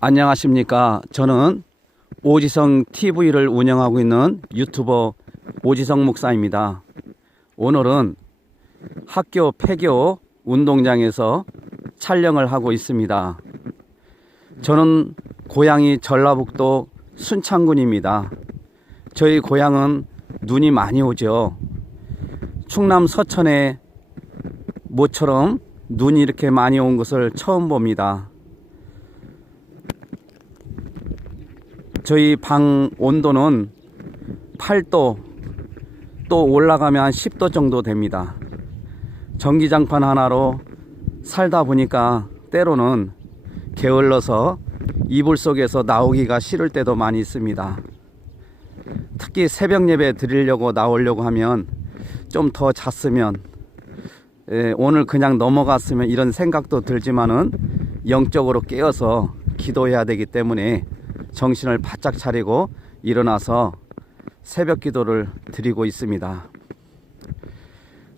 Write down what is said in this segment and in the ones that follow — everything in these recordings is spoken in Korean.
안녕하십니까. 저는 오지성 TV를 운영하고 있는 유튜버 오지성 목사입니다. 오늘은 학교 폐교 운동장에서 촬영을 하고 있습니다. 저는 고향이 전라북도 순창군입니다. 저희 고향은 눈이 많이 오죠. 충남 서천에 모처럼 눈이 이렇게 많이 온 것을 처음 봅니다. 저희 방 온도는 8도, 또 올라가면 한 10도 정도 됩니다. 전기장판 하나로 살다 보니까 때로는 게을러서 이불 속에서 나오기가 싫을 때도 많이 있습니다. 특히 새벽 예배 드리려고 나오려고 하면 좀 더 잤으면, 오늘 그냥 넘어갔으면 이런 생각도 들지만은 영적으로 깨어서 기도해야 되기 때문에 정신을 바짝 차리고 일어나서 새벽 기도를 드리고 있습니다.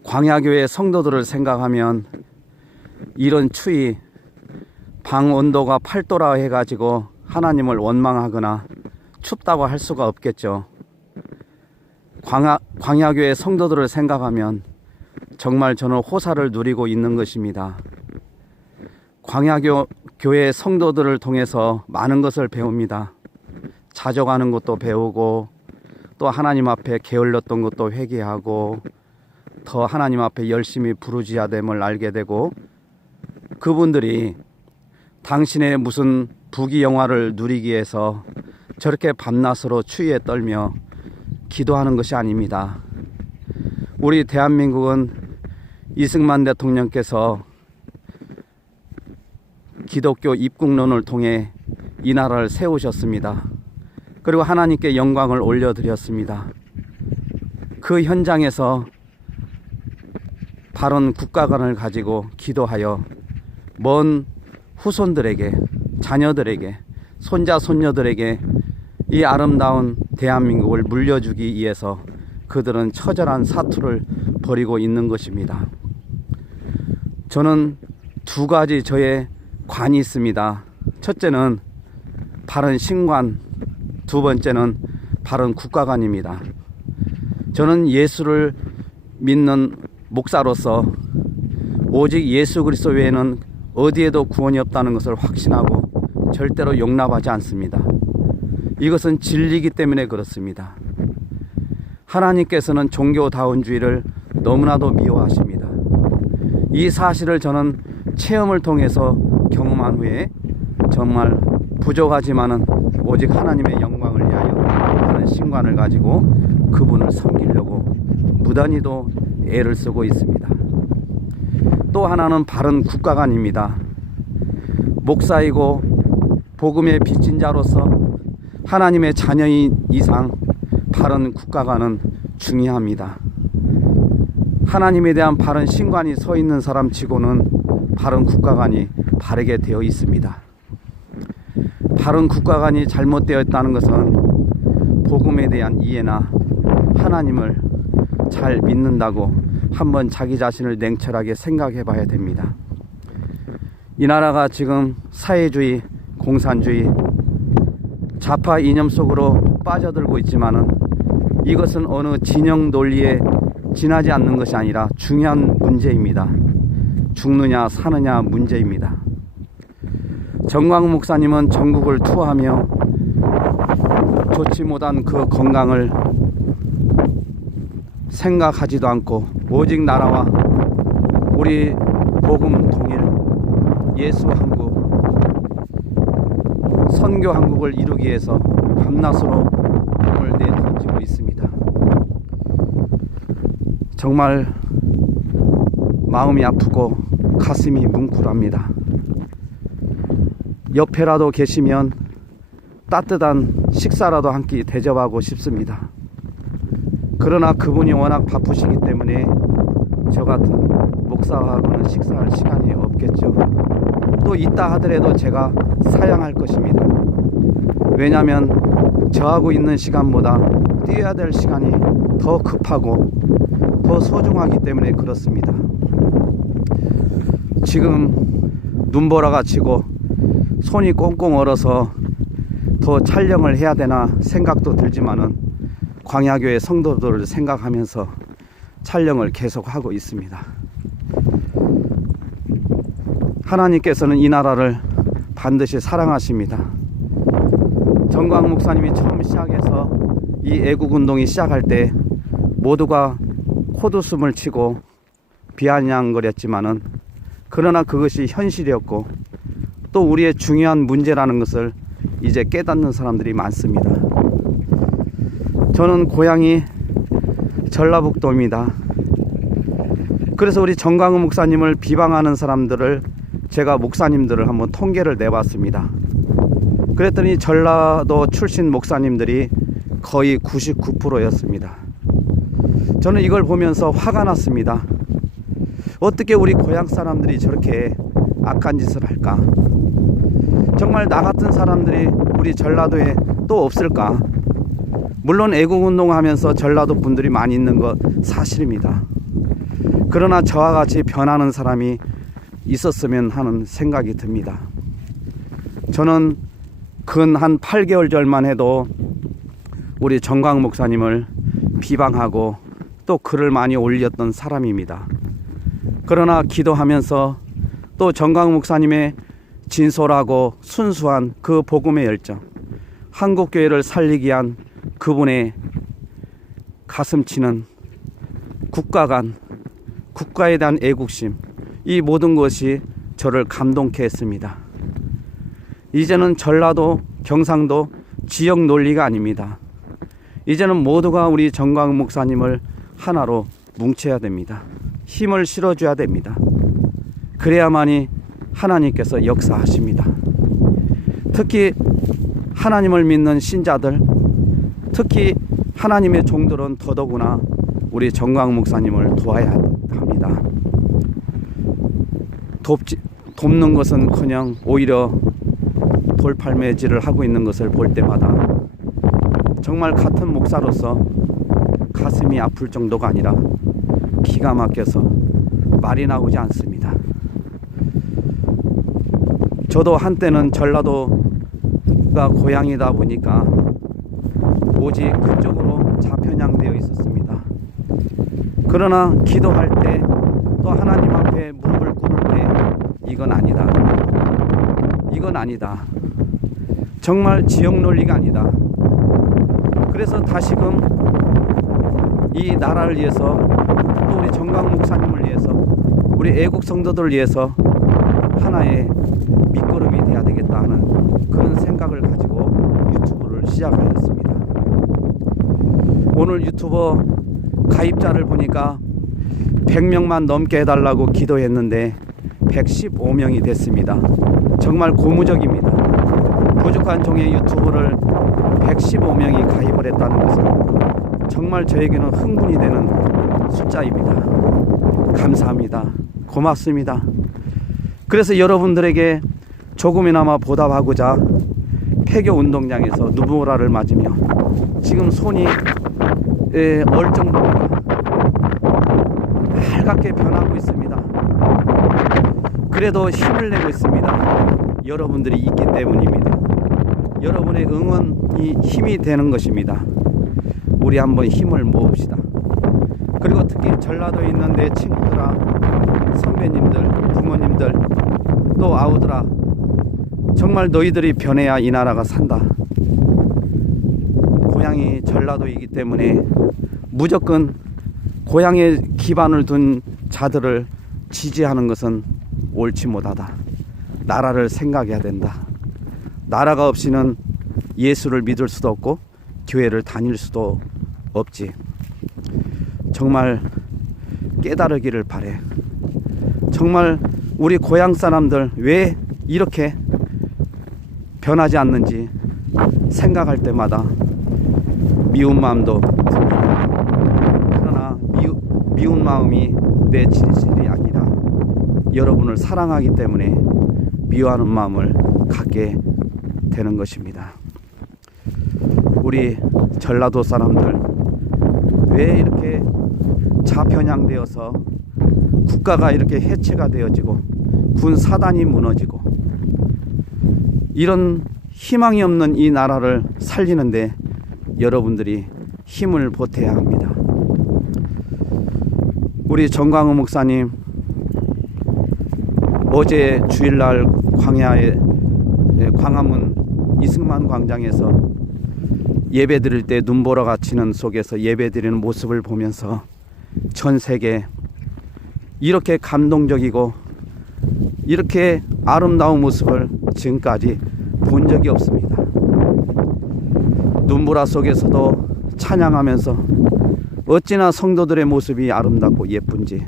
광야교회 성도들을 생각하면 이런 추위, 방 온도가 8도라 해가지고 하나님을 원망하거나 춥다고 할 수가 없겠죠. 광야교회 성도들을 생각하면 정말 저는 호사를 누리고 있는 것입니다. 광야교회 성도들을 통해서 많은 것을 배웁니다. 자족하는 것도 배우고, 또 하나님 앞에 게을렀던 것도 회개하고, 더 하나님 앞에 열심히 부르짖어야 됨을 알게 되고, 그분들이 당신의 무슨 부귀영화를 누리기 위해서 저렇게 밤낮으로 추위에 떨며 기도하는 것이 아닙니다. 우리 대한민국은 이승만 대통령께서 기독교 입국론을 통해 이 나라를 세우셨습니다. 그리고 하나님께 영광을 올려드렸습니다. 그 현장에서 바른 국가관을 가지고 기도하여 먼 후손들에게, 자녀들에게, 손자 손녀들에게 이 아름다운 대한민국을 물려주기 위해서 그들은 처절한 사투를 벌이고 있는 것입니다. 저는 두 가지 저의 관이 있습니다. 첫째는 바른 신관, 두 번째는 바른 국가관입니다. 저는 예수를 믿는 목사로서 오직 예수 그리스도 외에는 어디에도 구원이 없다는 것을 확신하고 절대로 용납하지 않습니다. 이것은 진리이기 때문에 그렇습니다. 하나님께서는 종교다운주의를 너무나도 미워하십니다. 이 사실을 저는 체험을 통해서 경험한 후에 정말 부족하지만은 오직 하나님의 영광을 위하여 하는 신관을 가지고 그분을 섬기려고 무단히도 애를 쓰고 있습니다. 또 하나는 바른 국가관입니다. 목사이고 복음의 빚진 자로서 하나님의 자녀인 이상 바른 국가관은 중요합니다. 하나님에 대한 바른 신관이 서 있는 사람 치고는 바른 국가관이 바르게 되어 있습니다. 바른 국가관이 잘못되어 있다는 것은 복음에 대한 이해나 하나님을 잘 믿는다고 한번 자기 자신을 냉철하게 생각해 봐야 됩니다. 이 나라가 지금 사회주의, 공산주의, 좌파 이념 속으로 빠져들고 있지만은 이것은 어느 진영 논리에 지나지 않는 것이 아니라 중요한 문제입니다. 죽느냐 사느냐 문제입니다. 정광훈 목사님은 전국을 투어하며 좋지 못한 그 건강을 생각하지도 않고 오직 나라와 우리 복음 통일, 예수 한국, 선교 한국을 이루기 위해서 밤낮으로 몸을 내던지고 있습니다. 정말 마음이 아프고 가슴이 뭉클합니다. 옆에라도 계시면 따뜻한 식사라도 한 끼 대접하고 싶습니다. 그러나 그분이 워낙 바쁘시기 때문에 저 같은 목사하고는 식사할 시간이 없겠죠. 또 있다 하더라도 제가 사양할 것입니다. 왜냐하면 저하고 있는 시간보다 뛰어야 될 시간이 더 급하고 더 소중하기 때문에 그렇습니다. 지금 눈보라가 치고 손이 꽁꽁 얼어서 더 촬영을 해야 되나 생각도 들지만은 광야교회 성도들을 생각하면서 촬영을 계속하고 있습니다. 하나님께서는 이 나라를 반드시 사랑하십니다. 정광 목사님이 처음 시작해서 이 애국운동이 시작할 때 모두가 코웃음을 치고 비아냥거렸지만은 그러나 그것이 현실이었고 또 우리의 중요한 문제라는 것을 이제 깨닫는 사람들이 많습니다. 저는 고향이 전라북도입니다. 그래서 우리 정광훈 목사님을 비방하는 사람들을 제가 목사님들을 한번 통계를 내봤습니다. 그랬더니 전라도 출신 목사님들이 거의 99%였습니다. 저는 이걸 보면서 화가 났습니다. 어떻게 우리 고향 사람들이 저렇게 악한 짓을 할까? 정말 나 같은 사람들이 우리 전라도에 또 없을까? 물론 애국운동 하면서 전라도 분들이 많이 있는 거 사실입니다. 그러나 저와 같이 변하는 사람이 있었으면 하는 생각이 듭니다. 저는 근 한 8개월 전만 해도 우리 정광 목사님을 비방하고 또 글을 많이 올렸던 사람입니다. 그러나 기도하면서 또 정광 목사님의 진솔하고 순수한 그 복음의 열정, 한국교회를 살리기 위한 그분의 가슴치는 국가에 대한 애국심, 이 모든 것이 저를 감동케 했습니다. 이제는 전라도, 경상도 지역 논리가 아닙니다. 이제는 모두가 우리 정광 목사님을 하나로 뭉쳐야 됩니다. 힘을 실어줘야 됩니다. 그래야만이 하나님께서 역사하십니다. 특히 하나님을 믿는 신자들, 특히 하나님의 종들은 더더구나 우리 정광 목사님을 도와야 합니다. 돕는 것은커녕 오히려 돌팔매질을 하고 있는 것을 볼 때마다 정말 같은 목사로서 가슴이 아플 정도가 아니라 기가 막혀서 말이 나오지 않습니다. 저도 한때는 전라도가 고향이다 보니까 오직 그쪽으로 좌편향되어 있었습니다. 그러나 기도할 때 또 하나님 앞에 무릎을 꿇을 때 이건 아니다. 정말 지역 논리가 아니다. 그래서 다시금 이 나라를 위해서 또 우리 정광 목사님을 위해서 우리 애국 성도들을 위해서 하나의 밑거름이 돼야 되겠다 하는 그런 생각을 가지고 유튜브를 시작하였습니다. 오늘 유튜버 가입자를 보니까 100명만 넘게 해달라고 기도했는데 115명이 됐습니다. 정말 고무적입니다. 부족한 종의 유튜브를 115명이 가입을 했다는 것은 정말 저에게는 흥분이 되는 숫자입니다. 감사합니다. 고맙습니다. 그래서 여러분들에게 조금이나마 보답하고자 폐교 운동장에서 누보라를 맞으며 지금 손이 얼 정도입니다. 빨갛게 변하고 있습니다. 그래도 힘을 내고 있습니다. 여러분들이 있기 때문입니다. 여러분의 응원이 힘이 되는 것입니다. 우리 한번 힘을 모읍시다. 그리고 특히 전라도에 있는 내 친구들아, 선배님들, 부모님들, 또 아우들아, 정말 너희들이 변해야 이 나라가 산다. 고향이 전라도이기 때문에 무조건 고향에 기반을 둔 자들을 지지하는 것은 옳지 못하다. 나라를 생각해야 된다. 나라가 없이는 예수를 믿을 수도 없고 교회를 다닐 수도 없지. 정말 깨달으기를 바래. 정말 우리 고향 사람들 왜 이렇게 변하지 않는지 생각할 때마다 미운 마음도 듭니다. 그러나 미운 마음이 내 진실이 아니라 여러분을 사랑하기 때문에 미워하는 마음을 갖게 되는 것입니다. 우리 전라도 사람들 왜 이렇게 좌편향되어서 국가가 이렇게 해체가 되어지고 군 사단이 무너지고 이런 희망이 없는 이 나라를 살리는데 여러분들이 힘을 보태야 합니다. 우리 정광훈 목사님, 어제 주일날 광화문 이승만 광장에서 예배 드릴 때 눈보라가 치는 속에서 예배 드리는 모습을 보면서 전 세계 이렇게 감동적이고 이렇게 아름다운 모습을 지금까지 본 적이 없습니다. 눈보라 속에서도 찬양하면서 어찌나 성도들의 모습이 아름답고 예쁜지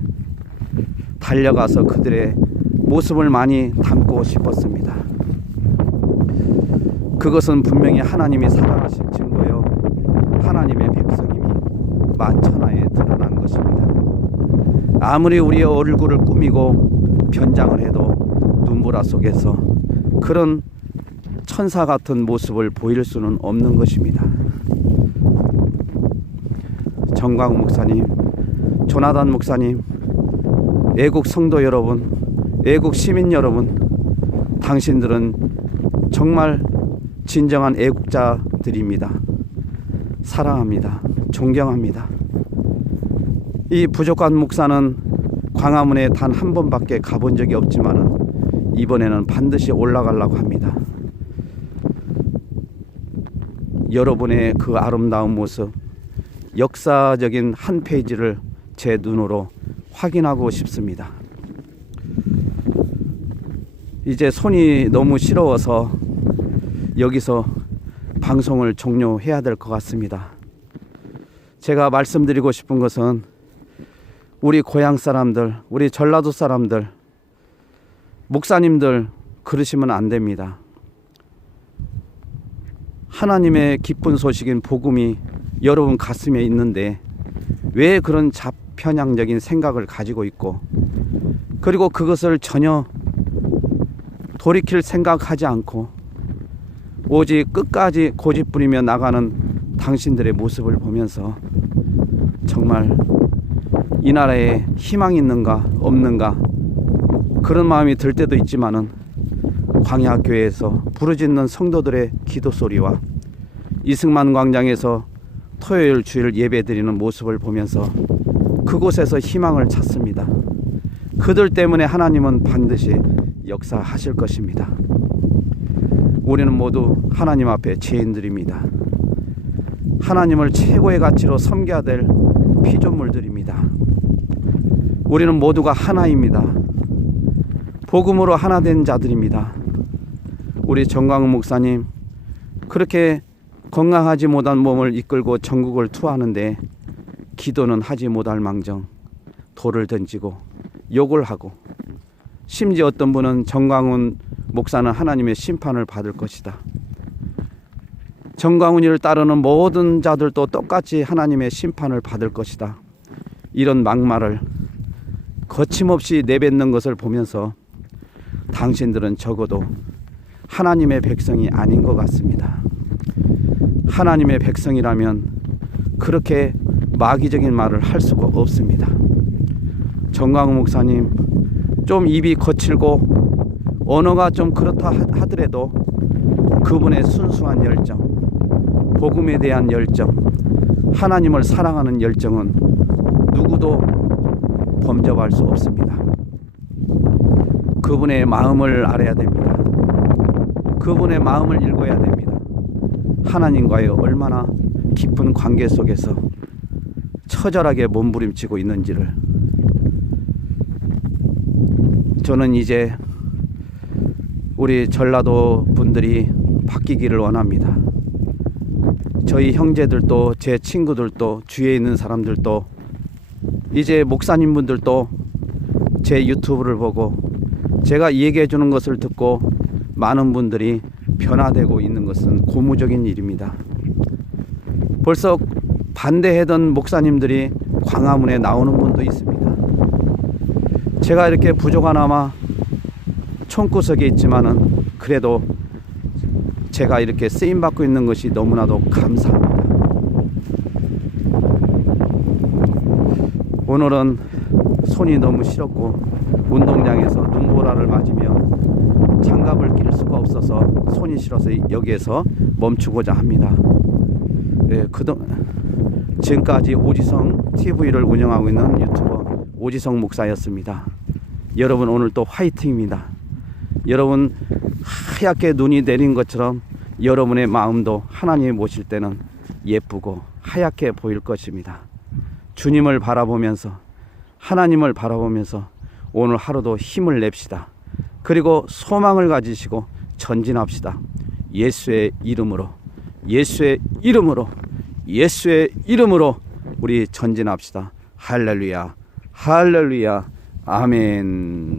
달려가서 그들의 모습을 많이 담고 싶었습니다. 그것은 분명히 하나님이 사랑하신 증거요, 하나님의 백성임이 만천하에 드러난 것입니다. 아무리 우리의 얼굴을 꾸미고 변장을 해도 눈보라 속에서 그런 천사 같은 모습을 보일 수는 없는 것입니다. 정광훈 목사님, 조나단 목사님, 애국 성도 여러분, 애국 시민 여러분, 당신들은 정말 진정한 애국자들입니다. 사랑합니다. 존경합니다. 이 부족한 목사는 광화문에 단 한 번밖에 가본 적이 없지만 이번에는 반드시 올라가려고 합니다. 여러분의 그 아름다운 모습, 역사적인 한 페이지를 제 눈으로 확인하고 싶습니다. 이제 손이 너무 시려워서 여기서 방송을 종료해야 될 것 같습니다. 제가 말씀드리고 싶은 것은 우리 고향 사람들, 우리 전라도 사람들, 목사님들 그러시면 안 됩니다. 하나님의 기쁜 소식인 복음이 여러분 가슴에 있는데 왜 그런 잡편향적인 생각을 가지고 있고, 그리고 그것을 전혀 돌이킬 생각하지 않고 오직 끝까지 고집부리며 나가는 당신들의 모습을 보면서 정말 이 나라에 희망이 있는가 없는가 그런 마음이 들 때도 있지만은 광야교회에서 부르짖는 성도들의 기도 소리와 이승만 광장에서 토요일 주일 예배드리는 모습을 보면서 그곳에서 희망을 찾습니다. 그들 때문에 하나님은 반드시 역사하실 것입니다. 우리는 모두 하나님 앞에 죄인들입니다. 하나님을 최고의 가치로 섬겨야 될 피조물들입니다. 우리는 모두가 하나입니다. 복음으로 하나 된 자들입니다. 우리 정광훈 목사님, 그렇게 건강하지 못한 몸을 이끌고 전국을 투하하는데 기도는 하지 못할 망정 돌을 던지고 욕을 하고, 심지어 어떤 분은 정광훈 목사는 하나님의 심판을 받을 것이다, 정광훈이를 따르는 모든 자들도 똑같이 하나님의 심판을 받을 것이다, 이런 막말을 거침없이 내뱉는 것을 보면서 당신들은 적어도 하나님의 백성이 아닌 것 같습니다. 하나님의 백성이라면 그렇게 마귀적인 말을 할 수가 없습니다. 정광훈 목사님, 좀 입이 거칠고 언어가 좀 그렇다 하더라도 그분의 순수한 열정, 복음에 대한 열정, 하나님을 사랑하는 열정은 누구도 범접할 수 없습니다. 그분의 마음을 알아야 됩니다. 그분의 마음을 읽어야 됩니다. 하나님과의 얼마나 깊은 관계 속에서 처절하게 몸부림치고 있는지를. 저는 이제 우리 전라도 분들이 바뀌기를 원합니다. 저희 형제들도, 제 친구들도, 주위에 있는 사람들도, 이제 목사님분들도 제 유튜브를 보고 제가 얘기해 주는 것을 듣고 많은 분들이 변화되고 있는 것은 고무적인 일입니다. 벌써 반대하던 목사님들이 광화문에 나오는 분도 있습니다. 제가 이렇게 부족하나마 총구석에 있지만은 그래도 제가 이렇게 쓰임받고 있는 것이 너무나도 감사합니다. 오늘은 손이 너무 시렵고 운동장에서 눈보라를 맞으며 장갑을 낄 수가 없어서 손이 시려서 여기에서 멈추고자 합니다. 예, 지금까지 오지성 TV를 운영하고 있는 유튜버 오지성 목사였습니다. 여러분 오늘 또 화이팅입니다. 여러분 하얗게 눈이 내린 것처럼 여러분의 마음도 하나님이 모실 때는 예쁘고 하얗게 보일 것입니다. 주님을 바라보면서 하나님을 바라보면서 오늘 하루도 힘을 냅시다. 그리고 소망을 가지시고 전진합시다. 예수의 이름으로, 예수의 이름으로, 예수의 이름으로 우리 전진합시다. 할렐루야, 할렐루야, 아멘.